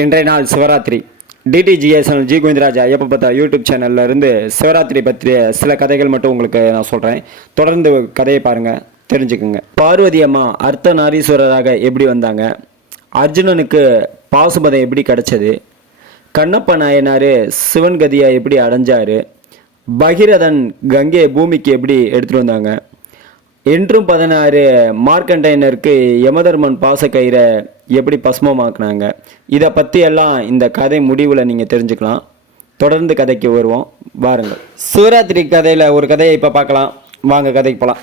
இன்றைய நாள் சிவராத்திரி. டிடிஜிஎஸ்எல் ஜி கோவிந்தராஜ் ஐயப்ப பத்தா யூடியூப் சேனல்ல இருந்து சிவராத்திரி பற்றிய சில கதைகள் மட்டும் உங்களுக்கு நான் சொல்கிறேன். தொடர்ந்து கதையை பாருங்கள், தெரிஞ்சுக்குங்க. பார்வதி அம்மா அர்த்தநாரீஸ்வரராக எப்படி வந்தாங்க, அர்ஜுனனுக்கு பாசுபதம் எப்படி கிடச்சது, கண்ணப்ப நாயனார் சிவன் கதியை எப்படி அடைஞ்சார், பகீரதன் கங்கை பூமிக்கு எப்படி எடுத்துகிட்டு வந்தாங்க, என்றும் 16 மார்க்கண்டைனருக்கு யமதர்மன் பாசக்கயிறை எப்படி பஸ்மமாக்குனாங்க, இதை பற்றி எல்லாம் இந்த கதை முடிவில் நீங்கள் தெரிஞ்சுக்கலாம். தொடர்ந்து கதைக்கு வருவோம், வாருங்கள். சிவராத்திரி கதையில் ஒரு கதையை இப்போ பார்க்கலாம், வாங்க கதைக்கு போகலாம்.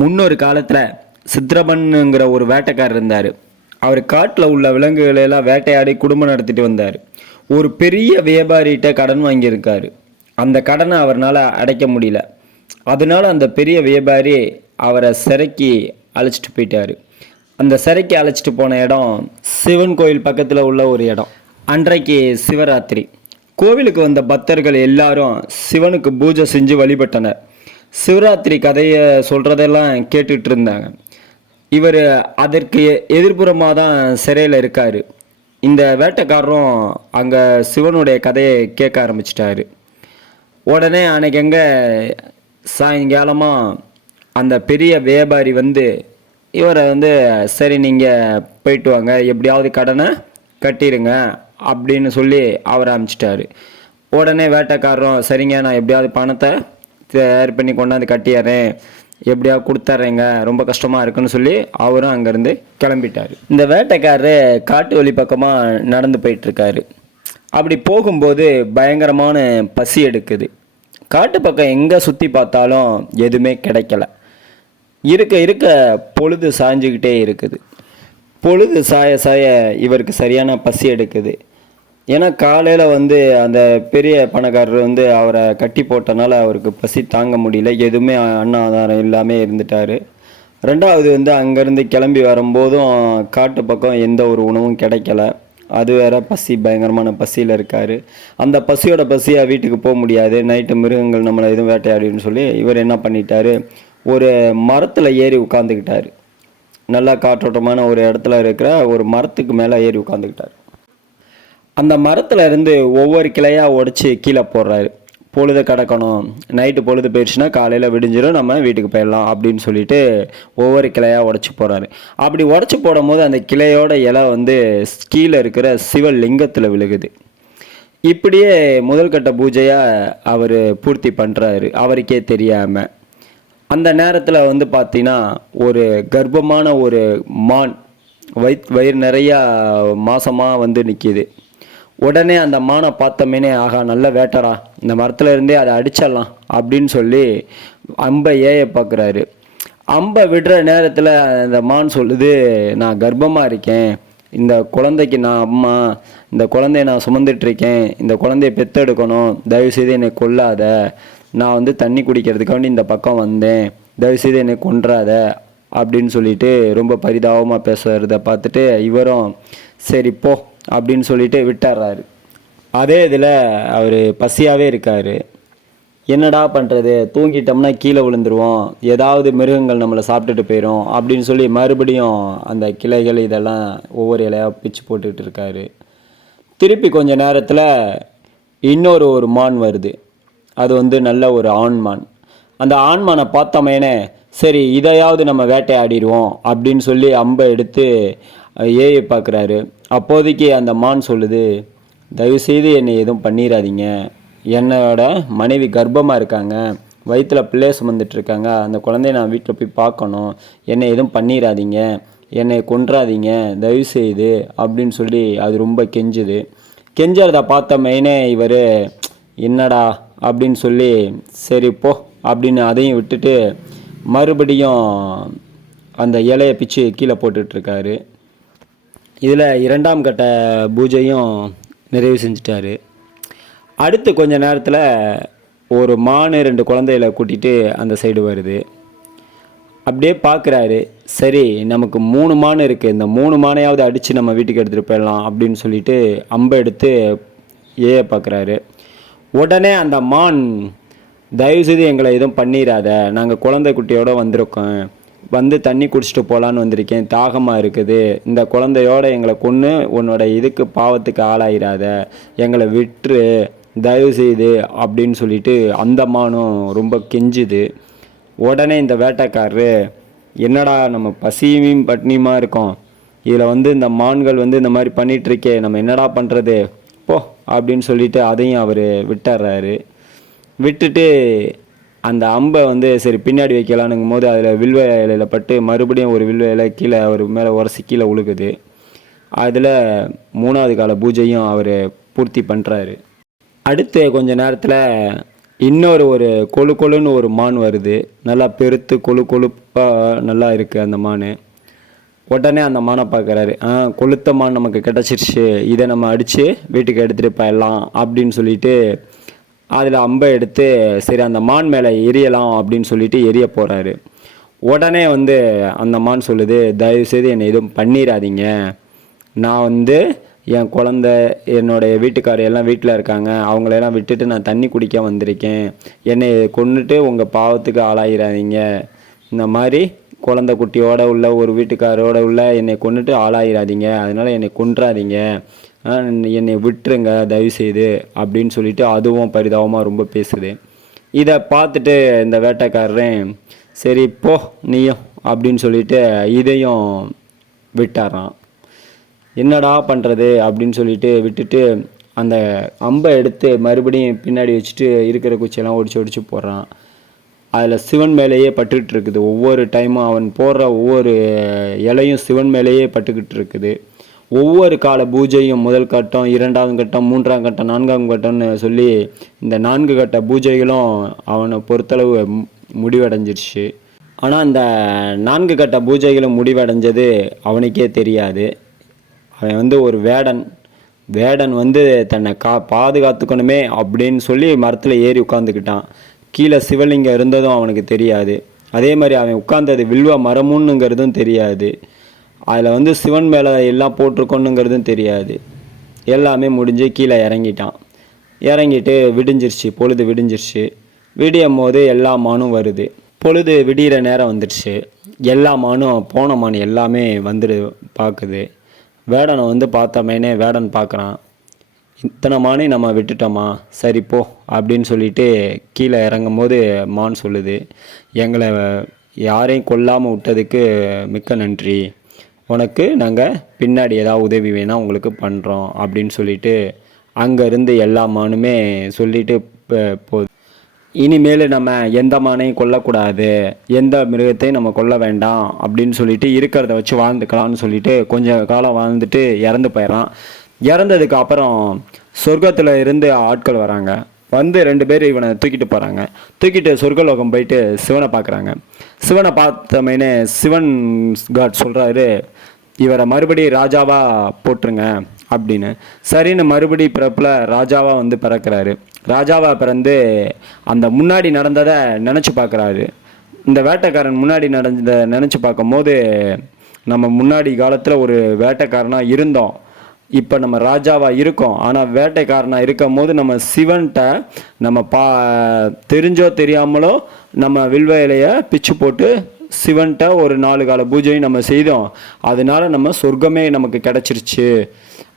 முன்னொரு காலத்தில் சித்ரபன்னுங்கிற ஒரு வேட்டைக்காரர் இருந்தார். அவர் காட்டில் உள்ள விலங்குகளெல்லாம் வேட்டையாடி குடும்பம் நடத்திட்டு வந்தார். ஒரு பெரிய வியாபாரிகிட்ட கடன் வாங்கியிருக்காரு. அந்த கடனை அவரால் அடைக்க முடியல. அதனால அந்த பெரிய வியாபாரி அவரை சிறைக்கு அழைச்சிட்டு போயிட்டார். அந்த சிறைக்கு அழைச்சிட்டு போன இடம் சிவன் கோயில் பக்கத்தில் உள்ள ஒரு இடம். அன்றைக்கு சிவராத்திரி. கோவிலுக்கு வந்த பக்தர்கள் எல்லாரும் சிவனுக்கு பூஜை செஞ்சு வழிபட்டனர். சிவராத்திரி கதையை சொல்கிறதெல்லாம் கேட்டுட்டு இருந்தாங்க. இவர் அதற்கு எதிர்ப்புறமாக தான் சிறையில் இருக்கார். இந்த வேட்டைக்காரரும் அங்கே சிவனுடைய கதையை கேட்க ஆரம்பிச்சிட்டாரு. உடனே அன்னைக்கு எங்கே சாயங்காலமாக அந்த பெரிய வியாபாரி வந்து இவரை சரி நீங்கள் போயிட்டு வாங்க, எப்படியாவது கடனை கட்டிடுங்க அப்படின்னு சொல்லி அவரை அனுப்பிச்சிட்டாரு. உடனே வேட்டைக்காரரும் சரிங்க, நான் எப்படியாவது பணத்தை தயார் பண்ணி கொண்டாந்து கட்டிடுறேன், எப்படியாவது கொடுத்துட்றேங்க, ரொம்ப கஷ்டமாக இருக்குன்னு சொல்லி அவரும் அங்கேருந்து கிளம்பிட்டார். இந்த வேட்டைக்காரரு காட்டு வழி பக்கமாக நடந்து போயிட்டுருக்காரு. அப்படி போகும்போது பயங்கரமான பசி எடுக்குது. காட்டு பக்கம் எங்கே சுற்றி பார்த்தாலும் எதுவுமே கிடைக்கல. இருக்க இருக்க பொழுது சாய்ஞ்சிக்கிட்டே இருக்குது. பொழுது சாய சாய இவருக்கு சரியான பசி எடுக்குது. ஏன்னா காலையில் அந்த பெரிய பணக்காரர் அவரை கட்டி போட்டனால அவருக்கு பசி தாங்க முடியல. எதுவுமே அன்னாதாரம் இல்லாமல் இருந்துட்டார். ரெண்டாவது அங்கேருந்து கிளம்பி வரும்போதும் காட்டு பக்கம் எந்த ஒரு உணவும் கிடைக்கல. அது வேற பசி, பயங்கரமான பசியில் இருக்கார். அந்த பசியை வீட்டுக்கு போக முடியாது. நைட்டு மிருகங்கள் நம்மளை எதுவும் வேட்டையாடின்னு சொல்லி இவர் என்ன பண்ணிட்டாரு, ஒரு மரத்தில் ஏறி உட்காந்துக்கிட்டார். நல்லா காற்றோட்டமான ஒரு இடத்துல இருக்கிற ஒரு மரத்துக்கு மேலே ஏறி உட்காந்துக்கிட்டார். அந்த மரத்தில் இருந்து ஒவ்வொரு கிளையாக உடச்சி கீழே போடுறாரு. பொழுது கிடக்கணும், நைட்டு பொழுது போயிடுச்சுன்னா காலையில் விடிஞ்சிடும், நம்ம வீட்டுக்கு போயிடலாம் அப்படின்னு சொல்லிட்டு ஒவ்வொரு கிளையாக உடச்சி போடுறாரு. அப்படி உடச்சி போடும் போது அந்த கிளையோட இலை கீழே இருக்கிற சிவலிங்கத்தில் விழுகுது. இப்படியே முதல் கட்ட பூஜையாக அவர் பூர்த்தி பண்ணுறாரு, அவருக்கே தெரியாமல். அந்த நேரத்தில் பார்த்தீங்கன்னா ஒரு கர்ப்பமான ஒரு மான் வயிறு நிறையா மாசமாக நிற்கிது. உடனே அந்த மானை பார்த்தமேனே, ஆகா நல்ல வேட்டரா, இந்த மரத்தில் இருந்தே அதை அடிச்சிடலாம் அப்படின்னு சொல்லி அம்பை ஏய பார்க்குறாரு. அம்பை விடுற நேரத்தில் அந்த மான் சொல்லுது, நான் கர்ப்பமாக இருக்கேன், இந்த குழந்தைக்கு நான் அம்மா, இந்த குழந்தைய நான் சுமந்துட்டுருக்கேன், இந்த குழந்தைய பெற்றெடுக்கணும், தயவுசெய்து என்னை கொல்லாத, நான் தண்ணி குடிக்கிறதுக்காண்டி இந்த பக்கம் வந்தேன், தயவுசெய்து என்னை கொன்றாத அப்படின்னு சொல்லிட்டு ரொம்ப பரிதாபமாக பேசுறத பார்த்துட்டு இவரும் சரி போ அப்படின்னு சொல்லிட்டு விட்டுறாரு. அதே இதில் அவர் பசியாகவே இருக்கார். என்னடா பண்ணுறது, தூங்கிட்டோம்னா கீழே விழுந்துருவோம், ஏதாவது மிருகங்கள் நம்மளை சாப்பிட்டுட்டு போயிடும் அப்படின்னு சொல்லி மறுபடியும் அந்த கிளைகள் இதெல்லாம் ஒவ்வொரு இலையாக பிச்சு போட்டுக்கிட்டு இருக்காரு. திருப்பி கொஞ்ச நேரத்தில் இன்னொரு மான் வருது. அது நல்ல ஒரு ஆண்மான். அந்த ஆண்மானை பார்த்தோமேனே சரி இதையாவது நம்ம வேட்டையாடிடுவோம் அப்படின்னு சொல்லி அம்பை எடுத்து ஏய பார்க்குறாரு. அப்போதைக்கு அந்த மான் சொல்லுது, தயவுசெய்து என்னை எதுவும் பண்ணிடாதீங்க, என்னோட மனைவி கர்ப்பமாக இருக்காங்க, வயிற்றில் பிள்ளைய சுமந்துட்டுருக்காங்க, அந்த குழந்தைய நான் வீட்டில் போய் பார்க்கணும், என்னை எதுவும் பண்ணிடாதீங்க, என்னை கொன்றாதீங்க தயவுசெய்து அப்படின்னு சொல்லி அது ரொம்ப கெஞ்சுது. கெஞ்சறதை பார்த்த மெயினே இவர் என்னடா அப்படின்னு சொல்லி சரி போ அப்படின்னு அதையும் விட்டுட்டு மறுபடியும் அந்த இலையை பிச்சு கீழே போட்டுட்ருக்காரு. இதில் 2ஆம் கட்ட பூஜையும் நிறைவு செஞ்சிட்டாரு. அடுத்து கொஞ்ச நேரத்தில் ஒரு மான் 2 குழந்தைகளை கூட்டிகிட்டு அந்த சைடு வருது. அப்படியே பார்க்குறாரு, சரி நமக்கு 3 மான் இருக்குது, இந்த 3 மானையாவது அடித்து நம்ம வீட்டுக்கு எடுத்துகிட்டு போயிடலாம் அப்படின்னு சொல்லிட்டு அம்பை எடுத்து ஏய பார்க்குறாரு. உடனே அந்த மான், தயவுசெய்து எங்களை எதுவும் பண்ணிடாத, நாங்கள் குழந்தை குட்டியோடு வந்திருக்கோம், வந்து தண்ணி குடிச்சிட்டு போகலான்னு வந்திருக்கேன், தாகமாக இருக்குது, இந்த குழந்தையோட எங்களை கொன்று உன்னோட இதுக்கு பாவத்துக்கு ஆளாயிராத, எங்களை விட்டுரு தயவு செய்து அப்படின்னு சொல்லிட்டு அந்த மானும் ரொம்ப கெஞ்சுது. உடனே இந்த வேட்டைக்காரரு, என்னடா நம்ம பசியும் பட்னியுமா இருக்கோம், இதில் வந்து இந்த மான்கள் வந்து இந்த மாதிரி பண்ணிகிட்ருக்கே, நம்ம என்னடா பண்ணுறது போ அப்படின்னு சொல்லிட்டு அதையும் அவர் விட்டுறாரு. விட்டுட்டு அந்த அம்பை வந்து சரி பின்னாடி வைக்கலான்னுங்கும் போது அதில் வில்வ இலையில் பட்டு மறுபடியும் ஒரு வில்வ இலை கீழே அவர் மேலே உரசி கீழே உழுகுது. அதில் 3வது கால பூஜையும் அவர் பூர்த்தி பண்ணுறாரு. அடுத்து கொஞ்ச நேரத்தில் இன்னொரு ஒரு கொழுன்னு ஒரு மான் வருது. நல்லா பெருத்து கொழுப்பாக நல்லா இருக்குது அந்த மான். உடனே அந்த மானை பார்க்குறாரு. கொளுத்த மான் நமக்கு கிடச்சிருச்சு, இதை நம்ம அடித்து வீட்டுக்கு எடுத்துகிட்டு போயிடலாம் அப்படின்னு சொல்லிட்டு அதில் அம்பை எடுத்து சரி அந்த மான் மேலே எரியலாம் அப்படின்னு சொல்லிட்டு எரிய போகிறாரு. உடனே வந்து அந்த மான் சொல்லுது, தயவுசெய்து என்னை எதுவும் பண்ணிடாதீங்க, நான் வந்து என் குழந்த என்னுடைய வீட்டுக்காரர் எல்லாம் வீட்டில் இருக்காங்க, அவங்களையெல்லாம் விட்டுட்டு நான் தண்ணி குடிக்க வந்திருக்கேன், என்னை கொன்னுட்டு உங்கள் பாவத்துக்கு ஆளாயிடாதீங்க, இந்த மாதிரி குழந்தை குட்டியோட உள்ள ஒரு வீட்டுக்காரோட உள்ள என்னை கொன்னுட்டு ஆளாயிடாதீங்க, அதனால் என்னை கொன்றாதீங்க, என்னை விட்டுருங்க தயவுசெய்து அப்படின்னு சொல்லிட்டு அதுவும் பரிதாபமாக ரொம்ப பேசுது. இதை பார்த்துட்டு இந்த வேட்டைக்காரன் சரி போ நீயும் அப்படின்னு சொல்லிட்டு இதையும் விட்டாரான். என்னடா பண்ணுறது அப்படின்னு சொல்லிட்டு விட்டுட்டு அந்த அம்பை எடுத்து மறுபடியும் பின்னாடி வச்சுட்டு இருக்கிற குச்சியெல்லாம் ஒடிச்சு போடுறான். அதில் சிவன் மேலேயே பட்டுக்கிட்டு இருக்குது. ஒவ்வொரு டைமும் அவன் போடுற ஒவ்வொரு இலையும் சிவன் மேலேயே பட்டுக்கிட்டு இருக்குது. ஒவ்வொரு கால பூஜையும் முதல் கட்டம், 2வது கட்டம், 3ஆம் கட்டம், 4ஆம் கட்டம்னு சொல்லி இந்த 4 கட்ட பூஜைகளும் அவனை பொறுத்தளவு முடிவடைஞ்சிருச்சு. ஆனால் இந்த 4 கட்ட பூஜைகளும் முடிவடைஞ்சது அவனுக்கே தெரியாது. அவன் வந்து ஒரு வேடன் வந்து தன்னை பாதுகாத்துக்கணுமே அப்படின்னு சொல்லி மரத்தில் ஏறி உட்காந்துக்கிட்டான். கீழே சிவலிங்கம் இருந்ததும் அவனுக்கு தெரியாது. அதே மாதிரி அவன் உட்கார்ந்தது வில்வ மரமுன்னுங்கிறதும் தெரியாது. அதில் வந்து சிவன் மேலே எல்லாம் போட்டிருக்கணுங்கிறதும் தெரியாது. எல்லாமே முடிஞ்சு கீழே இறங்கிட்டான். இறங்கிட்டு விடிஞ்சிருச்சு, பொழுது விடிஞ்சிருச்சு. விடியும் போது எல்லா மானும் வருது. பொழுது விடிகிற நேரம் வந்துடுச்சு. எல்லா மானும் போன மான் எல்லாமே வந்துடு பார்க்குது. வேடனை வந்து பார்த்தமேனே வேடன் பார்க்குறான், இத்தனை மானை நம்ம விட்டுட்டோமா, சரி போ அப்படின்னு சொல்லிட்டு கீழே இறங்கும் போது மான் சொல்லுது, எங்களை யாரையும் கொல்லாமல் விட்டதுக்கு மிக்க நன்றி, உனக்கு நாங்கள் பின்னாடி ஏதாவது உதவி வேணால் உங்களுக்கு பண்ணுறோம் அப்படின்னு சொல்லிட்டு அங்கேருந்து எல்லா மானுமே சொல்லிட்டு போகுது. இனிமேல் நம்ம எந்த மானையும் கொல்லக்கூடாது, எந்த மிருகத்தையும் நம்ம கொல்ல வேண்டாம் அப்படின்னு சொல்லிட்டு இருக்கிறத வச்சு வாழ்ந்துக்கலாம்னு சொல்லிட்டு கொஞ்சம் காலம் வாழ்ந்துட்டு இறந்து போயிடறான். இறந்ததுக்கு அப்புறம் சொர்க்கத்தில் இருந்து ஆட்கள் வராங்க. வந்து 2 பேர் இவனை தூக்கிட்டு போகிறாங்க. தூக்கிட்டு சொர்க்கலோகம் போயிட்டு சிவனை பார்க்குறாங்க. சிவனை பார்த்தமைனே சிவன் காட் சொல்கிறாரு, இவரை மறுபடியும் ராஜாவாக போட்டுருங்க அப்படின்னு. சரின்னு மறுபடி பிறப்பில் ராஜாவாக வந்து பிறக்கிறாரு. ராஜாவாக பிறந்து அந்த முன்னாடி நடந்ததை நினச்சி பார்க்குறாரு. இந்த வேட்டைக்காரன் முன்னாடி நடந்ததை நினச்சி பார்க்கும்போது நம்ம முன்னாடி காலத்தில் ஒரு வேட்டைக்காரனாக இருந்தோம், இப்போ நம்ம ராஜாவாக இருக்கோம். ஆனால் வேட்டைக்காரனாக இருக்கும் போது நம்ம சிவன்கிட்ட நம்ம தெரிஞ்சோ தெரியாமலோ நம்ம வில்வ இலையை பிச்சு போட்டு சிவன்கிட்ட ஒரு 4 கால பூஜையும் நம்ம செய்தோம். அதனால நம்ம சொர்க்கமே நமக்கு கிடச்சிருச்சு.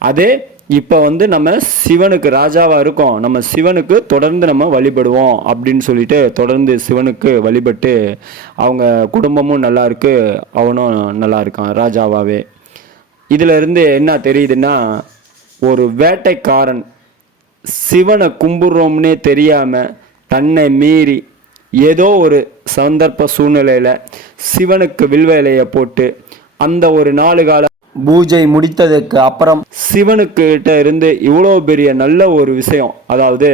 அதே இப்போ வந்து நம்ம சிவனுக்கு ராஜாவாக இருக்கோம், நம்ம சிவனுக்கு தொடர்ந்து நம்ம வழிபடுவோம் அப்படின்னு சொல்லிட்டு தொடர்ந்து சிவனுக்கு வழிபட்டு அவங்க குடும்பமும் நல்லா இருக்கு, அவனும் நல்லா இருக்கான் ராஜாவாகவே. இதில் இருந்து என்ன தெரியுதுன்னா, ஒரு வேட்டைக்காரன் சிவனை கும்பிட்றோம்னே தெரியாமல் தன்னை மீறி ஏதோ ஒரு சந்தர்ப்ப சூழ்நிலையில் சிவனுக்கு வில்வ இலையை போட்டு அந்த ஒரு 4 கால பூஜை முடித்ததுக்கு அப்புறம் சிவனுக்கிட்ட இருந்து இவ்வளோ பெரிய நல்ல ஒரு விஷயம், அதாவது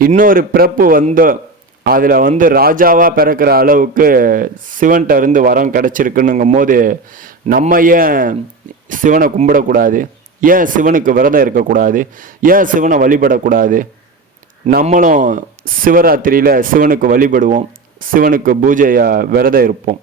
இன்னொரு பிறப்பு வந்து அதில் வந்து ராஜாவாக பிறக்கிற அளவுக்கு சிவன்கிட்ட இருந்து வரம் கிடச்சிருக்குன்னுங்கும் போது நம்ம ஏன் சிவனை கும்பிடக்கூடாது, ஏன் சிவனுக்கு விரதம் இருக்கக்கூடாது, ஏன் சிவனை வழிபடக்கூடாது? நம்மளும் சிவராத்திரியில் சிவனுக்கு வழிபடுவோம், சிவனுக்கு பூஜையாக விரதம் இருப்போம்.